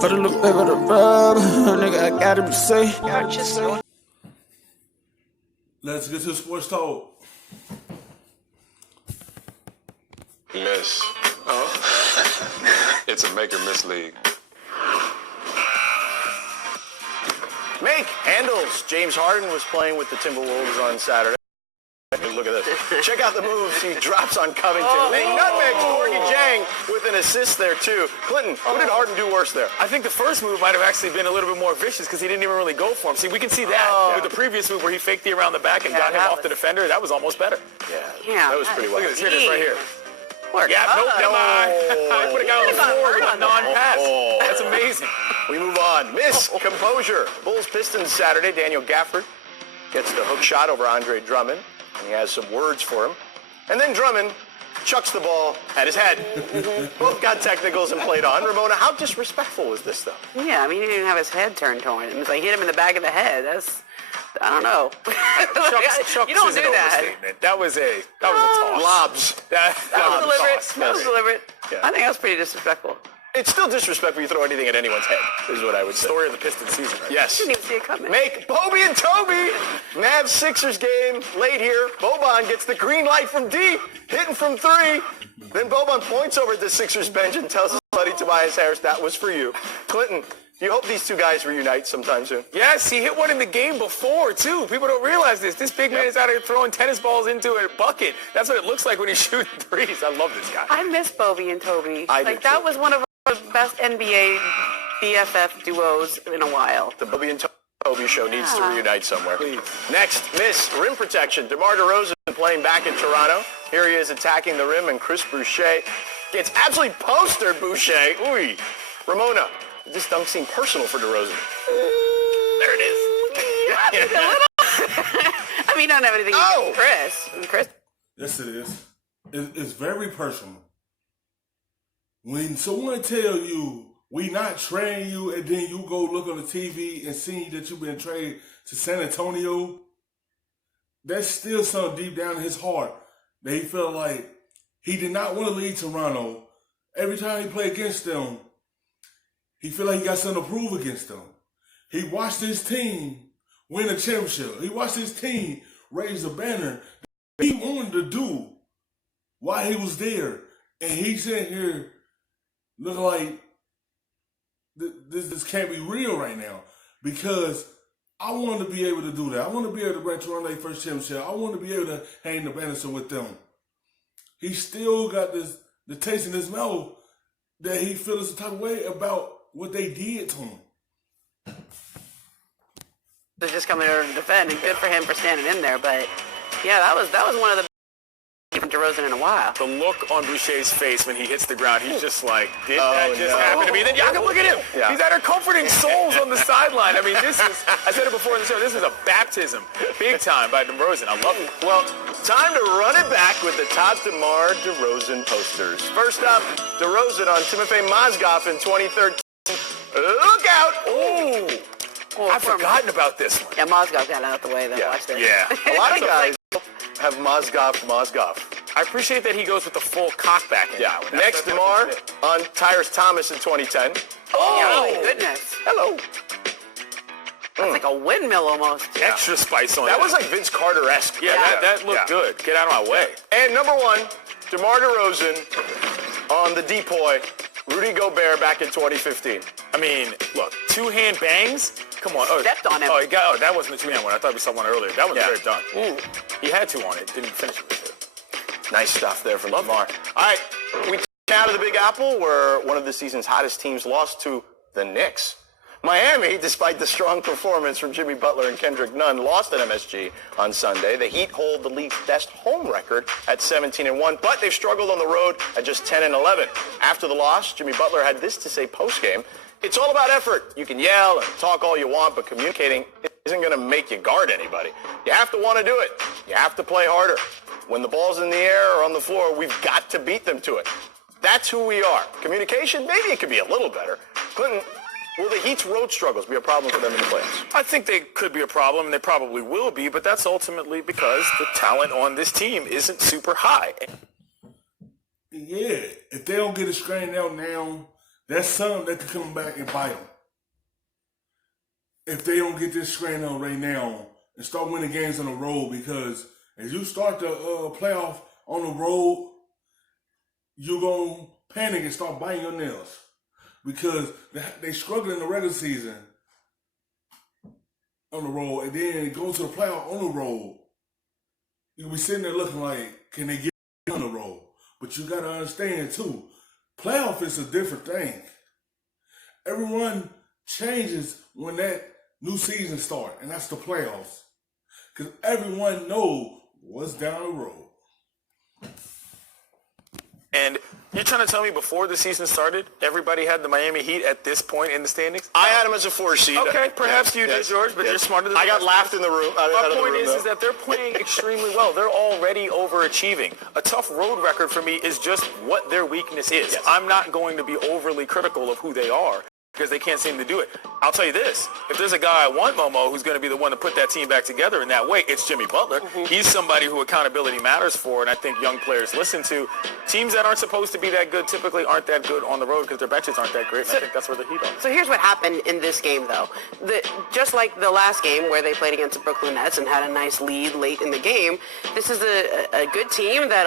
Put a little bit of the rub, nigga, I gotta be safe. Let's get to sports talk. Miss. Oh. It's a make or miss league. Make handles. James Harden was playing with the Timberwolves on Saturday. Look at this. Check out the moves he drops on Covington. Make nutmegs. Gorgie Jang with an assist there, too. Clinton, what did Harden do worse there? I think the first move might have actually been a little bit more vicious because he didn't even really go for him. See, we can see that with the previous move where he faked the around the back and got him off the defender. That was almost better. Yeah, that was pretty well. Look at this. Here it is right here. Work. Yeah, nope, never mind. I put a guy on the floor with a non-pass. That's amazing. We move on. Miss composure. Bulls Pistons Saturday. Daniel Gafford gets the hook shot over Andre Drummond, and he has some words for him. And then Drummond chucks the ball at his head. Both got technicals and played on. Ramona, how disrespectful was this, though? Yeah, I mean, he didn't even have his head turned toward him. It's like hit him in the back of the head. That's, I don't know. Chucks you don't is do an that. overstatement. That was a toss. Lobs. That That was was a deliberate. toss. That was deliberate. Yeah. I think that was pretty disrespectful. It's still disrespectful you throw anything at anyone's head, is what I would say. Story of the Pistons season, right? Yes. Didn't even see it coming. Make Bobby and Toby. Mavs Sixers game late here. Boban gets the green light from deep, hitting from three. Then Boban points over at the Sixers bench and tells his buddy Tobias Harris, that was for you. Clinton, do you hope these two guys reunite sometime soon? Yes, he hit one in the game before, too. People don't realize this. This big man is out here throwing tennis balls into a bucket. That's what it looks like when he's shooting threes. I love this guy. I miss Bobby and Toby. I do, that too. was one of the best NBA BFF duos in a while. The Bobby and Toby show needs to Yeah. reunite somewhere. Please. Next, Miss rim protection. DeMar DeRozan playing back in Toronto. Here he is attacking the rim, and Chris Boucher gets absolutely postered. Boucher. Ooh. Ramona, this dunk seemed personal for DeRozan. There it is. I mean, I don't have anything against Chris. Chris. Yes, it is. It's very personal. When someone tell you, we not trading you, and then you go look on the TV and see that you've been traded to San Antonio, that's still something deep down in his heart that he felt like he did not want to leave Toronto. Every time he played against them, he felt like he got something to prove against them. He watched his team win a championship. He watched his team raise a banner that he wanted to do while he was there. And he's sitting here looking like this can't be real right now, because I want to be able to do that. I want to be able to bring Toronto their first championship. I want to be able to hang the banister with them. He still got the taste in his mouth that he feels the type of way about what they did to him. Was just coming over to defend, and good for him for standing in there. But yeah, that was one of the from DeRozan in a while. The look on Boucher's face when he hits the ground, he's just like, did that just happen to me? Then y'all can look at him. Yeah. He's out there comforting souls on the sideline. I mean, this is, I said it before in the show, this is a baptism, big time by DeRozan. I love it. Well, time to run it back with the top DeMar DeRozan posters. First up, DeRozan on Timofey Mozgov in 2013. Look out! Ooh. I've forgotten about this one. Yeah, Mozgov got out the way though. Yeah. Watch this. Yeah. A lot of guys have Mozgov. I appreciate that he goes with the full cock back. Yeah. Next, DeMar on Tyrese Thomas in 2010. Oh my goodness. Hello. That's like a windmill almost. Extra spice on That it. was like Vince Carter-esque. Yeah, that looked good. Get out of my way. And number one, DeMar DeRozan on the depoy, Rudy Gobert back in 2015. I mean, look, two-hand bangs? Come on. Stepped on him. That wasn't a two-hand one. I thought we saw one earlier. That was a great dunk. He had two on it. Didn't finish it with it. Nice stuff there from DeMar. All right, we out of the Big Apple, where one of the season's hottest teams lost to the Knicks. Miami, despite the strong performance from Jimmy Butler and Kendrick Nunn, lost at MSG on Sunday. The Heat hold the league's best home record at 17-1, but they've struggled on the road at just 10-11. After the loss, Jimmy Butler had this to say post-game: "It's all about effort. You can yell and talk all you want, but communicating isn't going to make you guard anybody. You have to want to do it. You have to play harder. When the ball's in the air or on the floor, we've got to beat them to it. That's who we are. Communication, maybe it could be a little better." Clinton, will the Heat's road struggles be a problem for them in the playoffs? I think they could be a problem, and they probably will be, but that's ultimately because the talent on this team isn't super high. Yeah, if they don't get it straightened out now, That's something that could come back and bite them. If they don't get this straightened out right now and start winning games on the road, because as you start the playoff on the road, you're going to panic and start biting your nails. Because they struggle in the regular season on the road, and then go to the playoff on the road. You'll be sitting there looking like, can they get on the road? But you got to understand, too, playoff is a different thing. Everyone changes when that new season starts, and that's the playoffs. Because everyone knows what's down the road. And you're trying to tell me before the season started, everybody had the Miami Heat at this point in the standings? I had them as a 4 seed. Okay, perhaps you did, George, but you're smarter than I got laughed in the room. My point is that they're playing extremely well. They're already overachieving. A tough road record for me is just what their weakness is. Yes. I'm not going to be overly critical of who they are because they can't seem to do it. I'll tell you this. If there's a guy I want, Momo, who's going to be the one to put that team back together in that way, it's Jimmy Butler. Mm-hmm. He's somebody who accountability matters for, and I think young players listen to. Teams that aren't supposed to be that good typically aren't that good on the road because their benches aren't that great, and I think that's where the Heat are. So here's what happened in this game, though. Just like the last game where they played against the Brooklyn Nets and had a nice lead late in the game, this is a good team that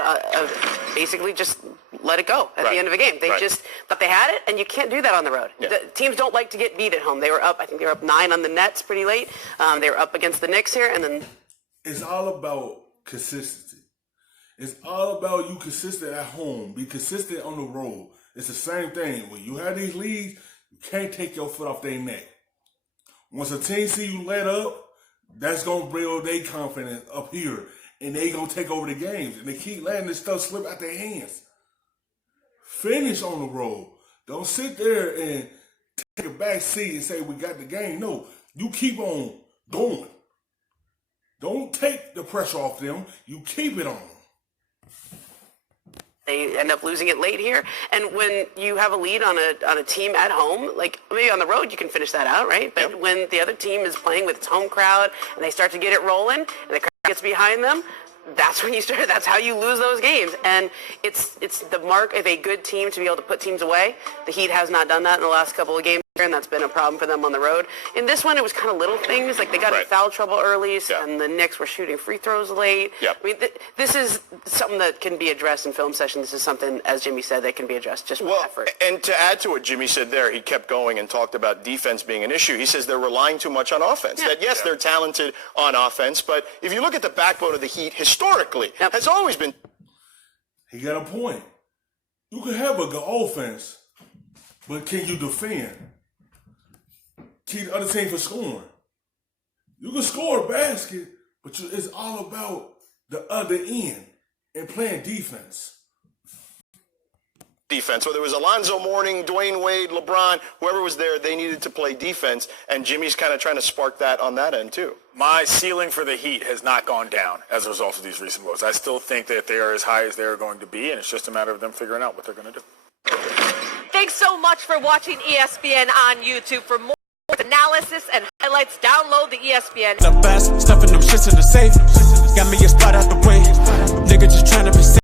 basically just let it go at the end of a game. They just thought they had it, and you can't do that on the road. Yeah. The teams don't like to get beat at home. They were up, I think they were up 9 on the Nets pretty late. They were up against the Knicks here, and then... It's all about consistency. It's all about you consistent at home, be consistent on the road. It's the same thing. When you have these leads, you can't take your foot off their neck. Once a team see you let up, that's going to build their confidence up here, and they going to take over the games. And they keep letting this stuff slip out their hands. Finish on the road. Don't sit there and take a back seat and say, we got the game. No, you keep on going. Don't take the pressure off them. You keep it on. They end up losing it late here. And when you have a lead on a team at home, like maybe on the road you can finish that out, right? But when the other team is playing with its home crowd and they start to get it rolling and the crowd gets behind them, that's when you start. That's how you lose those games. And it's the mark of a good team to be able to put teams away. The Heat has not done that in the last couple of games, and that's been a problem for them on the road. In this one, it was kind of little things. Like they got in foul trouble early, and the Knicks were shooting free throws late. I mean, this is something that can be addressed in film session. This is something, as Jimmy said, that can be addressed just with effort. And to add to what Jimmy said there, he kept going and talked about defense being an issue. He says they're relying too much on offense. That, yes, they're talented on offense, but if you look at the backbone of the Heat historically, has always been... He got a point. You can have a good offense, but can you defend? Keep the other team from scoring. You can score a basket, but it's all about the other end and playing defense. Defense. Whether it was Alonzo Mourning, Dwayne Wade, LeBron, whoever was there, they needed to play defense, and Jimmy's kind of trying to spark that on that end too. My ceiling for the Heat has not gone down as a result of these recent woes. I still think that they are as high as they're going to be, and it's just a matter of them figuring out what they're going to do. Thanks so much for watching ESPN on YouTube. For more analysis and highlights, download the ESPN. The best, stuffing them shits in the safe. Got me a spot out the way. Nigga just trying to be